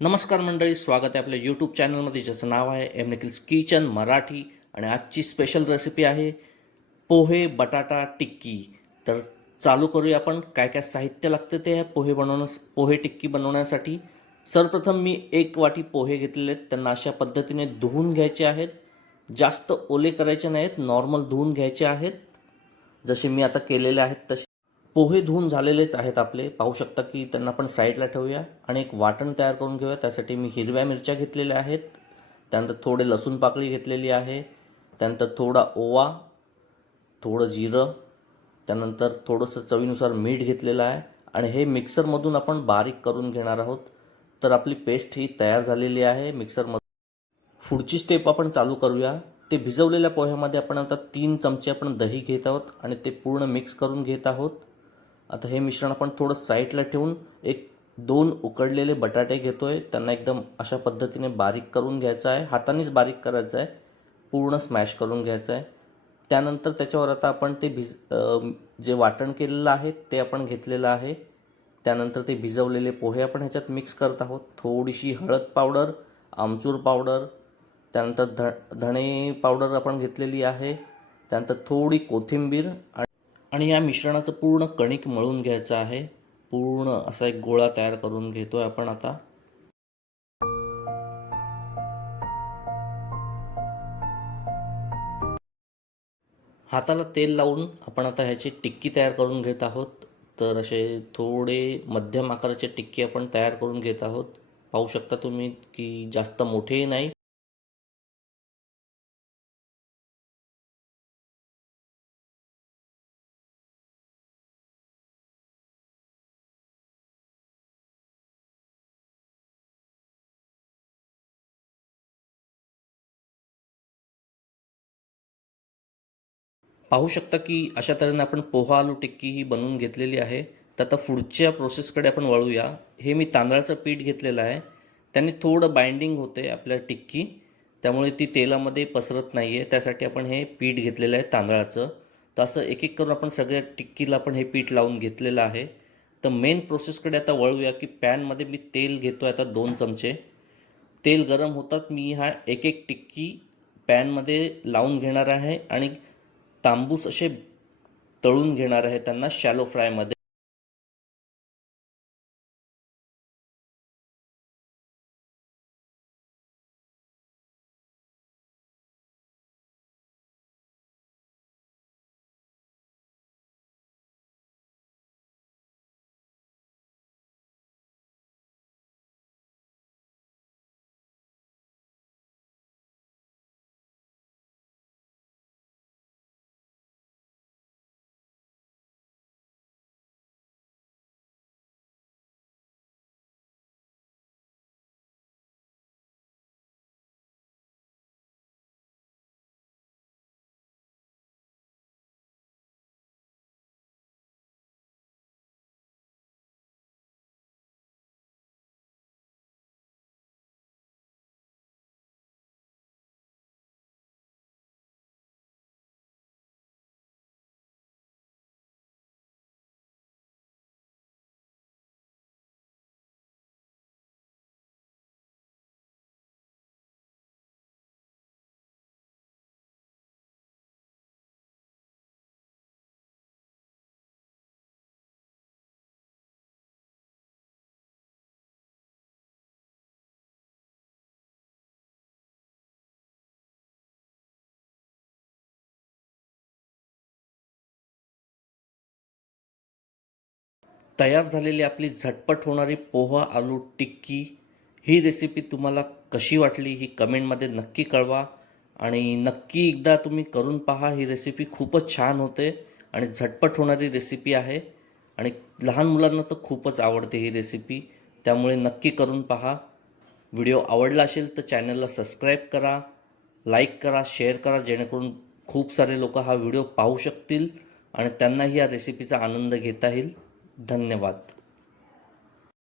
नमस्कार मंडळी स्वागत आहे आपल्या यूट्यूब चॅनलमध्ये ज्याचं नाव आहे एम निखिल्स किचन मराठी. आणि आजची स्पेशल रेसिपी आहे पोहे बटाटा टिक्की. तर चालू करूया आपण काय काय साहित्य लागतं ते पोहे बनवण्या पोहे टिक्की बनवण्यासाठी. सर्वप्रथम मी एक वाटी पोहे घेतलेले आहेत त्यांना अशा पद्धतीने धुवून घ्यायचे आहेत. जास्त ओले करायचे नाहीत नॉर्मल धुवून घ्यायचे आहेत. जसे मी आता केलेले आहेत तसे पोहे धुवून झालेलेच आहेत आपले. पाहू शकता की त्यांना आपण साईडला ठेवूया आणि एक वाटण तयार करून घेऊया. त्यासाठी मी हिरव्या मिरच्या घेतलेल्या आहेत. त्यानंतर थोडे लसूण पाकळी घेतलेली आहे. त्यानंतर थोडा ओवा थोडं जिरं त्यानंतर थोडंसं चवीनुसार मीठ घेतलेलं आहे. आणि हे मिक्सरमधून आपण बारीक करून घेणार आहोत. तर आपली पेस्ट ही तयार झालेली आहे. मिक्सरमधून पुढची स्टेप आपण चालू करूया. ते भिजवलेल्या पोह्यामध्ये आपण आता तीन चमचे आपण दही घेत आहोत आणि ते पूर्ण मिक्स करून घेत आहोत. आता हे मिश्रण आपण थोडं साईडला ठेवून एक दोन उकडलेले बटाटे घेतो आहे त्यांना एकदम अशा पद्धतीने बारीक करून घ्यायचं आहे. हातानेच बारीक करायचं आहे. पूर्ण स्मॅश करून घ्यायचं आहे. त्यानंतर त्याच्यावर आता आपण ते भिज जे वाटण केलेलं आहे ते आपण घेतलेलं आहे. त्यानंतर ते भिजवलेले पोहे आपण ह्याच्यात मिक्स करत आहोत. थोडीशी हळद पावडर आमचूर पावडर त्यानंतर ध धणे पावडर आपण घेतलेली आहे. त्यानंतर थोडी कोथिंबीर आणि आणि या मिश्रणाचं पूर्ण कणिक मळून घ्यायचं आहे. पूर्ण असा एक गोळा तयार करून घेतोय आपण आता. हाताला तेल लावून आपण आता ह्याची टिक्की तयार करून घेत आहोत. तर असे थोडे मध्यम आकाराचे टिक्की आपण तयार करून घेत आहोत. पाहू शकता तुम्ही की जास्त मोठेही नाही. पाहू शकता की अशा तऱ्हेने आपण पोहा आलू टिक्की ही बनवून घेतलेली आहे. तर आता पुढच्या प्रोसेसकडे आपण वळूया. हे मी तांदळाचं पीठ घेतलेलं आहे. त्याने थोडं बाइंडिंग होते आपल्या टिक्की. त्यामुळे ती तेलामध्ये पसरत नाही आहे त्यासाठी आपण हे पीठ घेतलेलं आहे तांदळाचं. तर असं एक एक करून आपण सगळ्या टिक्कीला आपण हे पीठ लावून घेतलेलं आहे. तर मेन प्रोसेसकडे आता वळूया की पॅनमध्ये मी तेल घेतो आहे आता दोन चमचे. तेल गरम होताच मी हा एक एक टिक्की पॅनमध्ये लावून घेणार आहे. आणि तांबूस असे तळून घेणार आहे त्यांना शॅलो फ्रायमध्ये तयार झालेली आपली झटपट होणारी पोहा आलू टिक्की ही रेसिपी तुम्हाला कशी वाटली ही कमेंटमध्ये नक्की कळवा. आणि नक्की एकदा तुम्ही करून पहा ही रेसिपी खूपच छान होते आणि झटपट होणारी रेसिपी आहे. आणि लहान मुलांना तर खूपच आवडते ही रेसिपी त्यामुळे नक्की करून पहा. व्हिडिओ आवडला असेल तर चॅनलला सबस्क्राईब करा लाईक करा शेअर करा जेणेकरून खूप सारे लोक हा व्हिडिओ पाहू शकतील आणि त्यांनाही या रेसिपीचा आनंद घेता येईल. धन्यवाद.